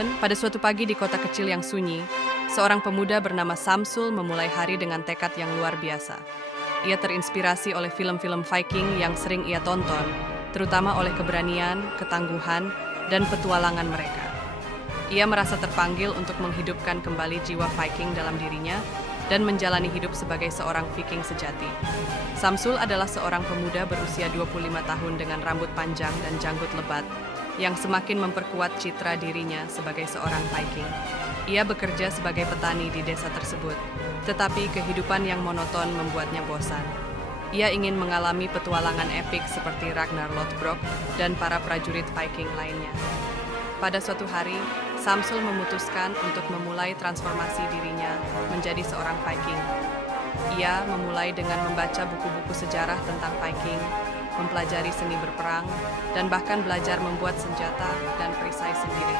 Stephen, pada suatu pagi di kota kecil yang sunyi, seorang pemuda bernama Samsul memulai hari dengan tekad yang luar biasa. Ia terinspirasi oleh film-film Viking yang sering ia tonton, terutama oleh keberanian, ketangguhan, dan petualangan mereka. Ia merasa terpanggil untuk menghidupkan kembali jiwa Viking dalam dirinya dan menjalani hidup sebagai seorang Viking sejati. Samsul adalah seorang pemuda berusia 25 tahun dengan rambut panjang dan janggut lebat, yang semakin memperkuat citra dirinya sebagai seorang Viking. Ia bekerja sebagai petani di desa tersebut, tetapi kehidupan yang monoton membuatnya bosan. Ia ingin mengalami petualangan epik seperti Ragnar Lothbrok dan para prajurit Viking lainnya. Pada suatu hari, Samsul memutuskan untuk memulai transformasi dirinya menjadi seorang Viking. Ia memulai dengan membaca buku-buku sejarah tentang Viking, mempelajari seni berperang, dan bahkan belajar membuat senjata dan perisai sendiri.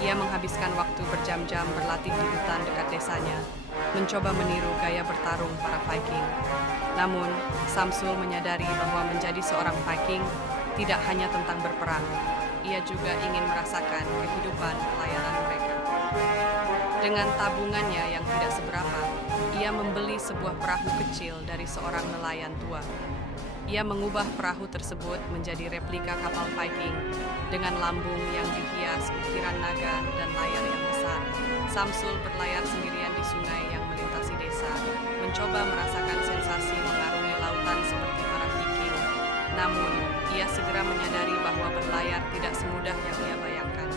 Ia menghabiskan waktu berjam-jam berlatih di hutan dekat desanya, mencoba meniru gaya bertarung para Viking. Namun, Samsul menyadari bahwa menjadi seorang Viking tidak hanya tentang berperang. Ia juga ingin merasakan kehidupan pelayaran mereka. Dengan tabungannya yang tidak seberapa, ia membeli sebuah perahu kecil dari seorang nelayan tua. Ia mengubah perahu tersebut menjadi replika kapal Viking dengan lambung yang dihias ukiran naga dan layar yang besar. Samsul berlayar sendirian di sungai yang melintasi desa, mencoba merasakan sensasi mengarungi lautan seperti para Viking. Namun, ia segera menyadari bahwa berlayar tidak semudah yang ia bayangkan.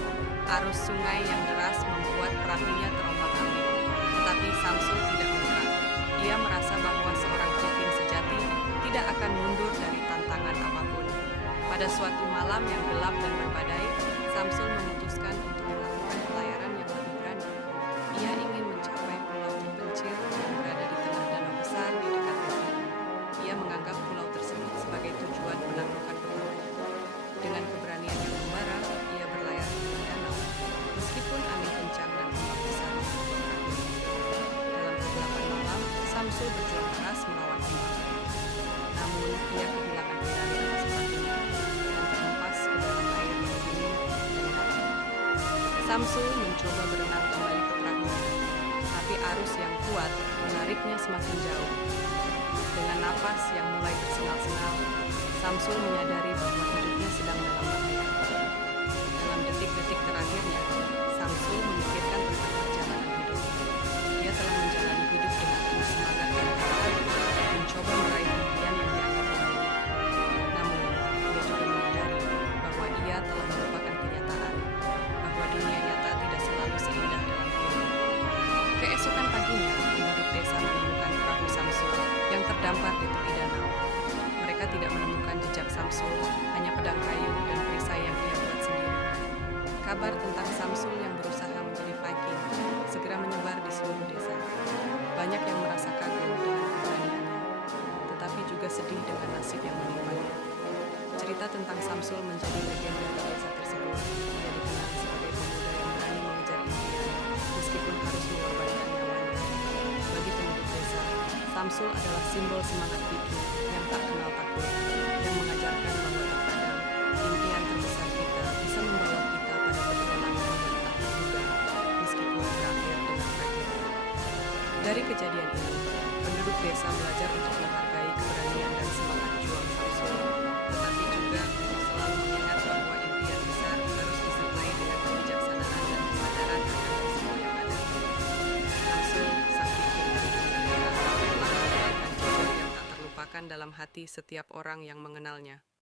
Arus sungai yang deras membuat perahunya terombang-ambing, tetapi Samsul tidak menyerah. Ia merasa bahwa seorang Viking sejati tidak akan mundur dari tantangan apapun. Pada suatu malam yang gelap dan berbadai, Samsul memutuskan untuk melakukan pelayaran yang lebih berani. Ia ingin mencapai pulau terpencil yang berada di tengah danau besar di dekat desa. Ia menganggap pulau tersebut sebagai tujuan menaklukkan pertamanya. Dengan keberanian yang membara, ia berlayar di tengah danau, meskipun angin kencang dan ombak besar membuat perahu. Dalam kegelapan malam, Samsul berjuang keras melawan ombak. Namun, ia kehilangan kendali atas perahunya dan terhempas ke dalam air yang dingin dan dalam. Samsul mencoba berenang kembali ke perahunya, tapi arus yang kuat menariknya semakin jauh. Dengan napas yang mulai tersengal-sengal, Samsul menyadari bahwa hidupnya sedang dalam bahaya. Dalam detik-detik terakhirnya, Samsul memikirkan tentang perjalanan hidup. Dia telah menjalani hidup dengan penuh semangat dan harapan, mencoba meraih impian yang dianggap lainnya. Namun, dia juga menyadari bahwa ia telah melupakan kenyataan, bahwa dunia nyata tidak selalu seindah dalam film. Keesokan paginya, penduduk desa menemukan perahu Samsul yang terdampar di tepi danau. Mereka tidak menemukan jejak Samsul, hanya pedang kayu dan perisai yang ia buat sendiri. Kabar tentang Samsul yang berusaha menjadi Viking segera menyebar di seluruh desa. Banyak yang merasa kagum dengan keberaniannya, tetapi juga sedih dengan nasib yang menimpanya. Cerita tentang Samsul menjadi legenda di desa tersebut. Ia dikenal sebagai pemuda yang berani mengejar impian, meskipun harus mengorbankan nyawanya. Bagi penduduk desa, Samsul adalah simbol semangat Viking yang tak kenal takut, yang mengajarkan bahwa terkadang impian terbesar kita bisa membawa kita pada petualangan yang tak terduga, meskipun berakhir dengan tragedi. Dari kejadian ini, penduduk desa belajar untuk menghargai keberanian dan semangat juang Samsul, tetapi juga untuk selalu mengingat bahwa impian besar harus disertai dengan kebijaksanaan dan kesadaran akan risiko yang ada. Samsul, sang Viking dari dunia nyata, telah memberikan jejak yang tak terlupakan dalam hati setiap orang yang mengenalnya.